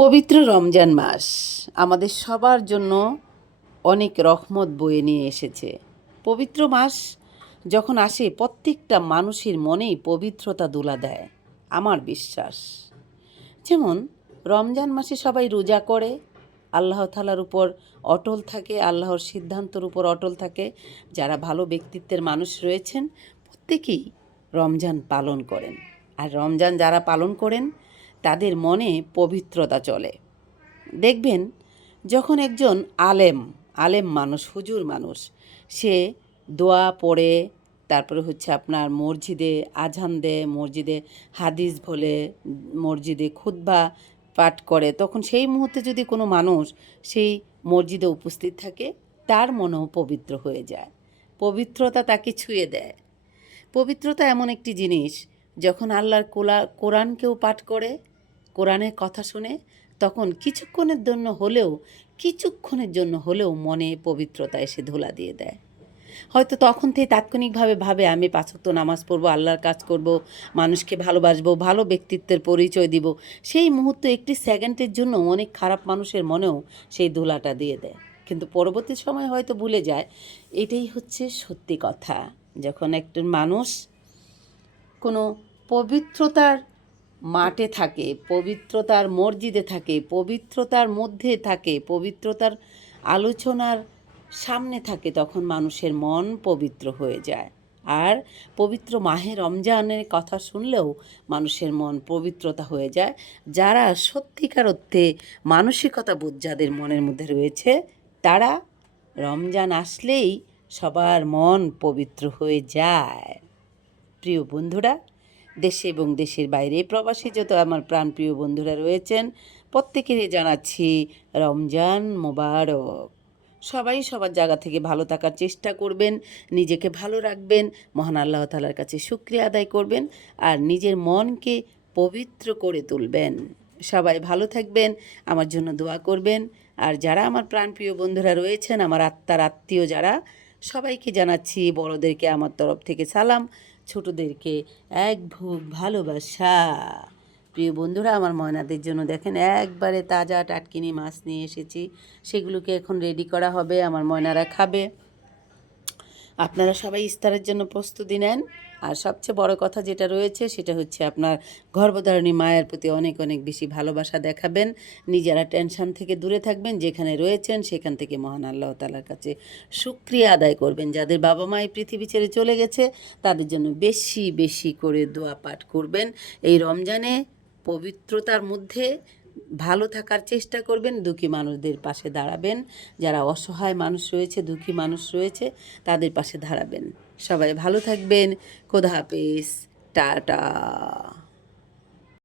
পবিত্র রমজান মাস আমাদের সবার জন্য অনেক রহমত বয়ে নিয়ে এসেছে। পবিত্র মাস যখন আসে প্রত্যেকটা মানুষের মনেই পবিত্রতা দোলা দেয় আমার বিশ্বাস। যেমন রমজান মাসে সবাই রোজা করে, আল্লাহ তাআলার উপর অটল থাকে, আল্লাহর সিদ্ধান্তের উপর অটল থাকে। যারা ভালো ব্যক্তিত্বের মানুষ রয়েছেন প্রত্যেকেই রমজান পালন করেন। আর রমজান যারা পালন করেন তাদের মনে পবিত্রতা চলে। দেখবেন যখন একজন আলেম মানুষ, হুজুর মানুষ, সে দোয়া পড়ে, তারপরে হচ্ছে আপনার মসজিদে আজান দেয়, মসজিদে হাদিস বলে, মসজিদে খুতবা পাঠ করে, তখন সেই মুহূর্তে যদি কোনো মানুষ সেই মসজিদে উপস্থিত থাকে তার মনেও পবিত্র হয়ে যায়, পবিত্রতা তাকে ছুঁয়ে দেয়। পবিত্রতা এমন একটি জিনিস, যখন আল্লাহর কোরআন কেউ পাঠ করে, কোরআনের কথা শুনে, তখন কিছুক্ষণের জন্য হলেও মনে পবিত্রতা এসে ধুলা দিয়ে দেয়। হয়তো তখন থেকে তাৎক্ষণিকভাবে ভাবে আমি ৫ ওয়াক্ত নামাজ পড়বো, আল্লাহর কাজ করব, মানুষকে ভালোবাসবো, ভালো ব্যক্তিত্বের পরিচয় দিব। সেই মুহূর্তে একটি সেকেন্ডের জন্য অনেক খারাপ মানুষের মনেও সেই ধুলাটা দিয়ে দেয়, কিন্তু পরবর্তী সময় হয়তো ভুলে যায়। এটাই হচ্ছে সত্যি কথা। যখন একজন মানুষ কোনো পবিত্রতার মাঠে থাকে, পবিত্রতার মসজিদে থাকে, পবিত্রতার মধ্যে থাকে, পবিত্রতার আলোচনার সামনে থাকে, তখন মানুষের মন পবিত্র হয়ে যায়। আর পবিত্র মাহে রমজানের কথা শুনলেও মানুষের মন পবিত্রতা হয়ে যায়। যারা সত্যিকার অর্থে মানসিকতা বোধ যাদের মনের মধ্যে রয়েছে, তারা রমজান আসলেই সবার মন পবিত্র হয়ে যায়। প্রিয় বন্ধুরা, দেশে এবং দেশের বাইরে প্রবাসী যত আমার প্রাণপ্রিয় বন্ধুরা রয়েছেন, প্রত্যেকেরই জানাচ্ছি রমজান মোবারক। সবাই সবার জায়গা থেকে ভালো থাকার চেষ্টা করবেন, নিজেকে ভালো রাখবেন, মহান আল্লাহ তাআলার কাছে শুকরিয়া আদায় করবেন, আর নিজের মনকে পবিত্র করে তুলবেন। সবাই ভালো থাকবেন, আমার জন্য দোয়া করবেন। আর যারা আমার প্রাণপ্রিয় বন্ধুরা রয়েছেন, আমার আত্মার আত্মীয় যারা, সবাইকে জানাচ্ছি বড়োদেরকে আমার তরফ থেকে সালাম, ছোটদেরকে এক বুক ভালোবাসা। প্রিয় বন্ধুরা, আমার ময়নাদের জন্য দেখেন একবারে তাজা টাটকিনি মাছ নিয়ে এসেছি, সেগুলোকে এখন রেডি করা হবে, আমার ময়নারা খাবে। আপনারা সবাই ইফতারের জন্য প্রস্তুতি নেন। আর সবচেয়ে বড় কথা যেটা রয়েছে সেটা হচ্ছে আপনার গর্ভধারিণী মায়ের প্রতি অনেক অনেক বেশি ভালোবাসা দেখাবেন। নিজেরা টেনশন থেকে দূরে থাকবেন, যেখানে রয়েছেন সেখান থেকে মহান আল্লাহ তাআলার কাছে শুকরিয়া আদায় করবেন। যাদের বাবা মা এই পৃথিবী ছেড়ে চলে গেছে তাদের জন্য বেশি বেশি করে দোয়া পাঠ করবেন। এই রমজানে পবিত্রতার মধ্যে ভালো থাকার চেষ্টা করবেন, দুঃখী মানুষদের পাশে দাঁড়াবেন। যারা অসহায় মানুষ রয়েছে, দুঃখী মানুষ রয়েছে, তাদের পাশে দাঁড়াবেন। সবাই ভালো থাকবেন। খোদা হাফেজ, টাটা।